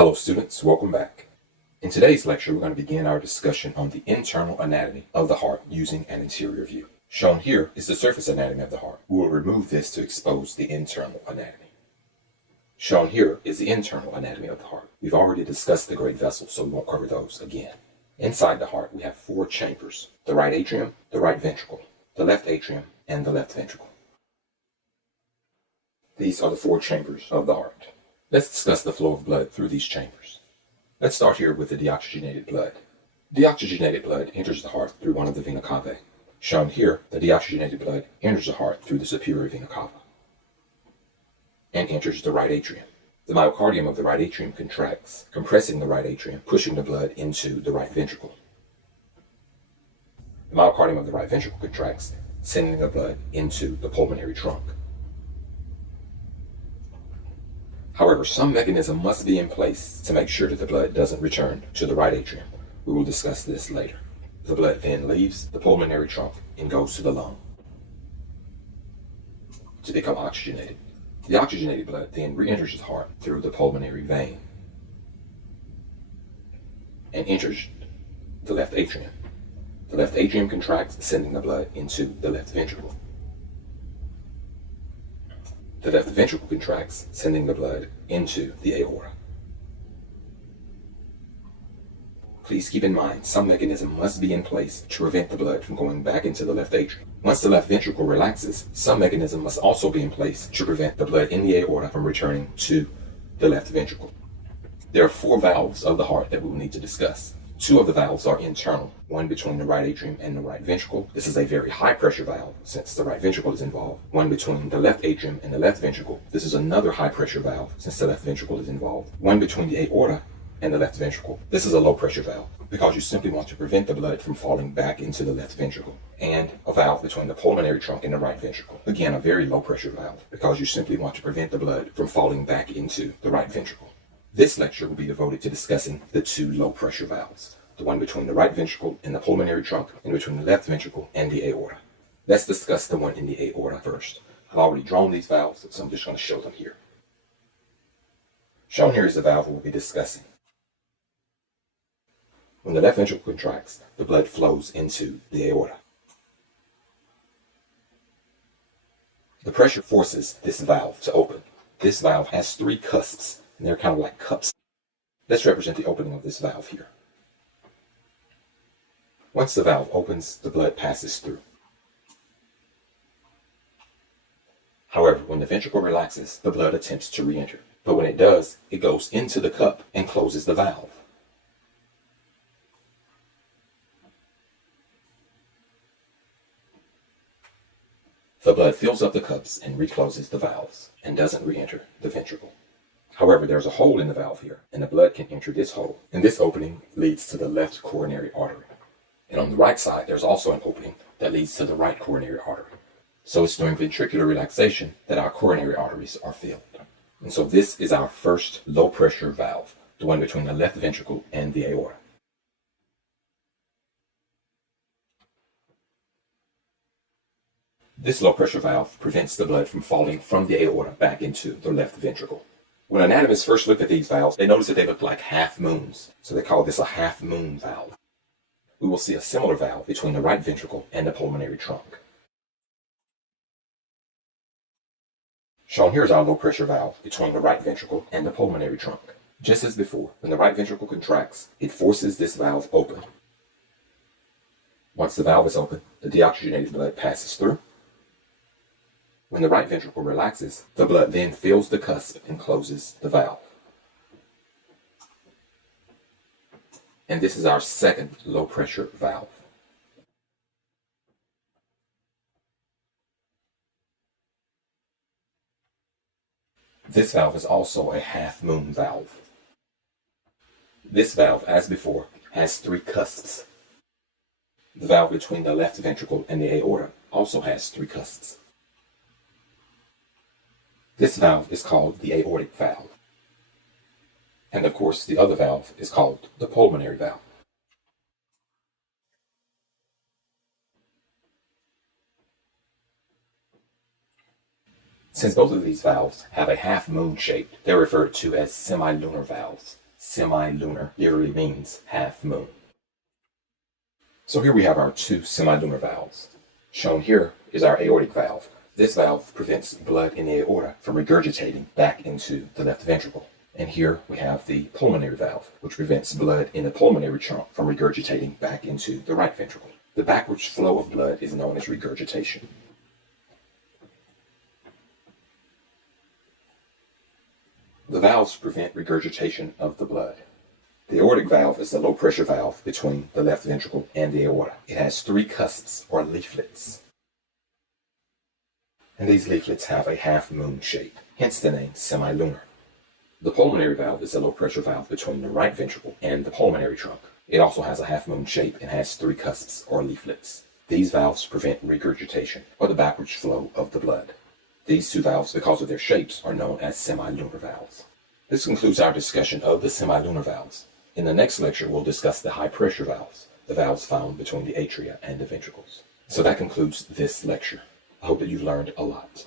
Hello students, welcome back. In today's lecture, we're going to begin our discussion on the internal anatomy of the heart using an interior view. Shown here is the surface anatomy of the heart. We will remove this to expose the internal anatomy. Shown here is the internal anatomy of the heart. We've already discussed the great vessels, so we won't cover those again. Inside the heart, we have four chambers: the right atrium, the right ventricle, the left atrium, and the left ventricle. These are the four chambers of the heart. Let's discuss the flow of blood through these chambers. Let's start here with the deoxygenated blood. Deoxygenated blood enters the heart through one of the vena cavae. Shown here, the deoxygenated blood enters the heart through the superior vena cava and enters the right atrium. The myocardium of the right atrium contracts, compressing the right atrium, pushing the blood into the right ventricle. The myocardium of the right ventricle contracts, sending the blood into the pulmonary trunk. However, some mechanism must be in place to make sure that the blood doesn't return to the right atrium. We will discuss this later. The blood then leaves the pulmonary trunk and goes to the lung to become oxygenated. The oxygenated blood then re-enters the heart through the pulmonary vein and enters the left atrium. The left atrium contracts, sending the blood into the left ventricle. The left ventricle contracts, sending the blood into the aorta. Please keep in mind, some mechanism must be in place to prevent the blood from going back into the left atrium. Once the left ventricle relaxes, some mechanism must also be in place to prevent the blood in the aorta from returning to the left ventricle. There are four valves of the heart that we will need to discuss. Two of the valves are internal, one between the right atrium and the right ventricle. This is a very high pressure valve since the right ventricle is involved. One between the left atrium and the left ventricle. This is another high pressure valve since the left ventricle is involved. One between the aorta and the left ventricle. This is a low pressure valve because you simply want to prevent the blood from falling back into the left ventricle. And a valve between the pulmonary trunk and the right ventricle. Again, a very low pressure valve because you simply want to prevent the blood from falling back into the right ventricle. This lecture will be devoted to discussing the two low pressure valves, the one between the right ventricle and the pulmonary trunk, and between the left ventricle and the aorta. Let's discuss the one in the aorta first. I've already drawn these valves, so I'm just going to show them here. Shown here is the valve we'll be discussing. When the left ventricle contracts, the blood flows into the aorta. The pressure forces this valve to open. This valve has three cusps, and they're kind of like cups. Let's represent the opening of this valve here. Once the valve opens, the blood passes through. However, when the ventricle relaxes, the blood attempts to re-enter. But when it does, it goes into the cup and closes the valve. The blood fills up the cups and recloses the valves and doesn't re-enter the ventricle. However, there's a hole in the valve here, and the blood can enter this hole. And this opening leads to the left coronary artery. And on the right side, there's also an opening that leads to the right coronary artery. So it's during ventricular relaxation that our coronary arteries are filled. And so this is our first low pressure valve, the one between the left ventricle and the aorta. This low pressure valve prevents the blood from falling from the aorta back into the left ventricle. When anatomists first looked at these valves, they noticed that they looked like half moons. So they call this a half moon valve. We will see a similar valve between the right ventricle and the pulmonary trunk. Shown here is our low pressure valve between the right ventricle and the pulmonary trunk. Just as before, when the right ventricle contracts, it forces this valve open. Once the valve is open, the deoxygenated blood passes through. When the right ventricle relaxes, the blood then fills the cusp and closes the valve. And this is our second low pressure valve. This valve is also a half moon valve. This valve, as before, has three cusps. The valve between the left ventricle and the aorta also has three cusps. This valve is called the aortic valve. And of course, the other valve is called the pulmonary valve. Since both of these valves have a half-moon shape, they're referred to as semilunar valves. Semilunar literally means half moon. So here we have our two semilunar valves. Shown here is our aortic valve. This valve prevents blood in the aorta from regurgitating back into the left ventricle. And here we have the pulmonary valve, which prevents blood in the pulmonary trunk from regurgitating back into the right ventricle. The backwards flow of blood is known as regurgitation. The valves prevent regurgitation of the blood. The aortic valve is the low-pressure valve between the left ventricle and the aorta. It has three cusps, or leaflets. And these leaflets have a half-moon shape, hence the name semilunar. The pulmonary valve is the low-pressure valve between the right ventricle and the pulmonary trunk. It also has a half-moon shape and has three cusps, or leaflets. These valves prevent regurgitation, or the backwards flow of the blood. These two valves, because of their shapes, are known as semilunar valves. This concludes our discussion of the semilunar valves. In the next lecture, we'll discuss the high-pressure valves, the valves found between the atria and the ventricles. So that concludes this lecture. I hope that you've learned a lot.